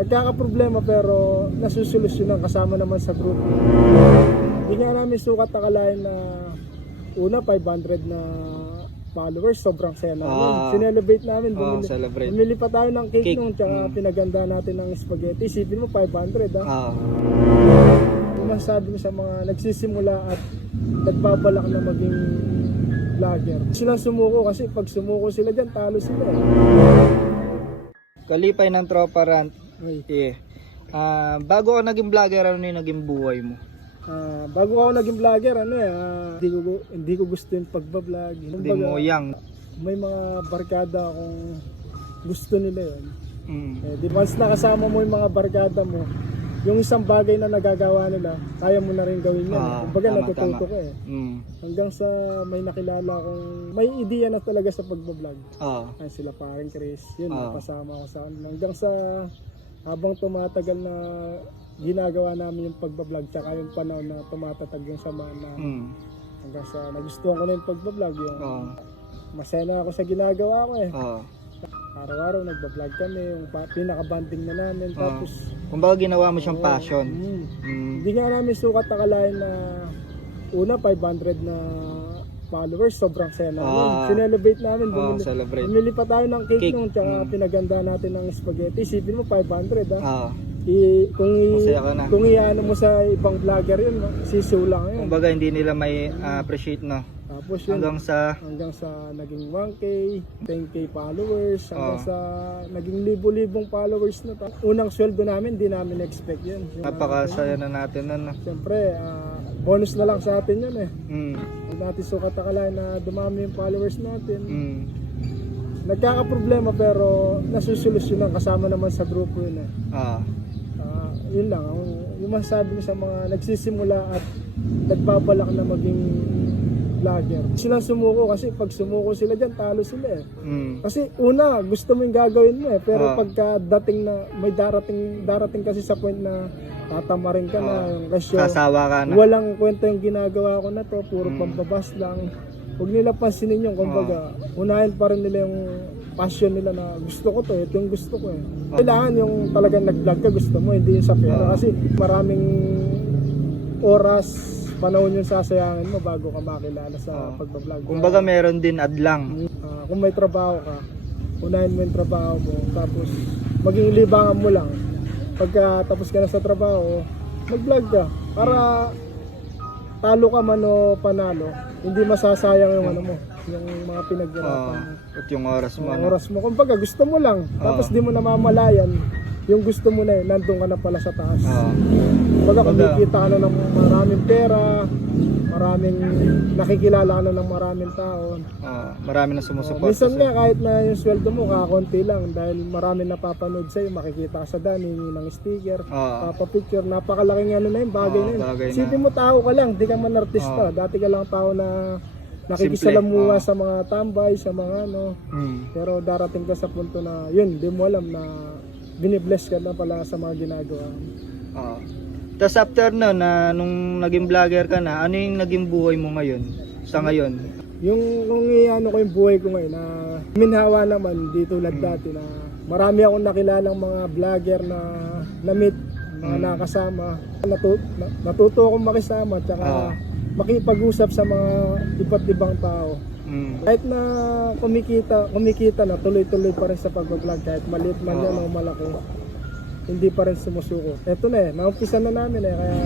nagkakaproblema pero nasusolusyonan kasama naman sa group. Hindi nga namin sukat akalain na una 500 na followers, sobrang saya namin. Ah. Sinelebrate namin, Oh, bumili, celebrate. bumili pa tayo ng cake, Cake, nung tsaka mm. pinaganda natin ng spaghetti. Isipin mo 500 ha. Ah, Yung masasabi mo sa mga nagsisimula at nagbabalak na maging vlogger. Silang sumuko kasi pag sumuko sila dyan, talo sila eh. kalipay ng tropa rant. Ay. Yeah. Ah, bago ka naging vlogger, ano yung naging buhay mo? Ah, bago ako naging vlogger, ano eh, ah, hindi, ko, hindi ko gusto yung pagbablog. Hindi mo yang. may mga barkada akong gusto nila yun. Mm. Eh, di once nakasama mo yung mga barkada mo, yung isang bagay na nagagawa nila, kaya mo na rin gawin yan. Ah, Kumbaga natututo ko eh. Mm. Hanggang sa may nakilala akong, may ideya na talaga sa pagbablog. Ah, Ay sila paring Chris, yun, Ah. napasama ko sa. Hanggang sa habang tumatagal na ginagawa namin yung pagbablog, tsaka yung panahon na tumatatag yung samahan na mm. hanggang sa nagustuhan ko na yung pagbablog, yung Ah, masaya na ako sa ginagawa ko eh. ah. Araw-araw nagbablog kami, yung pinaka-banding na namin, Ah. tapos Kumbaga ginawa mo siyang passion. mm, Mm. hindi nga namin sukat akalain na una 500 na followers, sobrang saya namin. Ah. Sinelebrate namin, Oh, bumili, celebrate. bumili pa tayo ng cake, Cake, nung tsaka mm. pinaganda natin ng spaghetti. Isipin mo 500 ha. Ah, I, kung i, Masaya ka na. kung iano mo sa ibang vlogger yun, sisulang yun. kumbaga hindi nila may ah, appreciate no. Tapos yun, Hanggang sa hanggang sa naging 1K, 10K followers, hanggang Oh. sa naging libo-libong followers na. ta- Unang sweldo namin, di namin expect yun. Yun napakasaya na natin ano. Siyempre, ah, bonus na lang sa atin yun eh. Mm. Natin sukat akalain na dumami yung followers natin. Mm. Nagkakaproblema pero nasusolusyonan kasama naman sa grupo yun eh. Ah, Ah, yun lang, ang, yung masasabi ko sa mga nagsisimula at nagbabalak na maging vlogger. Silang sumuko kasi pag sumuko sila dyan, talo sila eh. mm. Kasi una, gusto mo yung gagawin mo eh. Pero Ah. pagka dating na, may darating, darating kasi sa point na tatamarin ka na. Yung kasyo, Sasawa ka na. walang kwento yung ginagawa ko na to. Puro Mm. pambabas lang. Huwag nila pansinin yung kumbaga. Ah. Unahin pa rin nila yung passion nila na gusto ko to. Ito yung gusto ko eh. Kailangan yung talagang nag-vlog ka gusto mo. Hindi yung sa pera. Ah. Kasi maraming oras, panahon yung sasayangin mo bago ka makilala sa Ah. pagbablog. Kumbaga meron din adlang. Ah, kung may trabaho ka, unahin mo yung trabaho mo, tapos maging libangan mo lang. Pagka tapos ka na sa trabaho, mag-vlog ka. Para talo ka man o panalo, hindi masasayang yung ano mo, yung mga pinaghirapan Ah, mo. at yung oras mo ano. oras mo. Kumbaga gusto mo lang, tapos Ah. di mo namamalayan, yung gusto mo na yun, nandun ka na pala sa taas. Ah, Kumbaga Kumbaga- kumikita ka na ng maraming pera, maraming nakikilala ka na ng maraming tao. ah, marami na sumusuporta minsan sa. nga kahit na yung sweldo mo kakonti lang dahil marami napapanood sa'yo, makikita ka sa hingi ng sticker, Ah, papapicture, napakalaking ano na yun, bagay Ah, na yun. bagay na. Isipin mo tao ka lang, di ka man artista, Ah. dati ka lang tao na nakikisalamuha ah. sa mga tambay, sa mga ano, mm. pero darating ka sa punto na yun, di mo alam na binibless ka na pala sa mga ginagawa. Ah. Tapos after no, na nung naging vlogger ka na, ano yung naging buhay mo ngayon? Sa ngayon? Yung kung iano ko yung buhay ko ngayon na minhawa naman di tulad Mm. dati na marami akong nakilalang mga vlogger na na-meet, mga Mm. nakasama. Natu, na- natuto akong makisama at saka Ah. makipag-usap sa mga iba't ibang tao. Mm. Kahit na kumikita, kumikita na tuloy-tuloy pa rin sa pag-vlog kahit maliit man yan o malaki. Hindi pa rin sumusuko. Eto na eh, naumpisa na namin eh kaya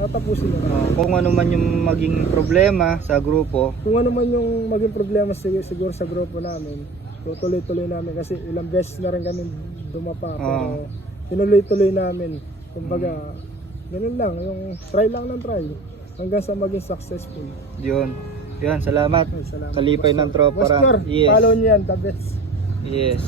tatapusin na namin. Ah, kung ano man yung maging problema sa grupo, kung ano man yung maging problema sig- siguro sa grupo namin, tutuloy-tuloy namin kasi ilang beses na rin kami dumapa Ah. pero tinuloy-tuloy namin. Kumbaga, ganun lang, yung try lang ng try hanggang sa maging successful. yun. Yan, salamat. Ay, salamat. Kalipay ng tropa ra. Yes. follow niyo yan, the best. Yes.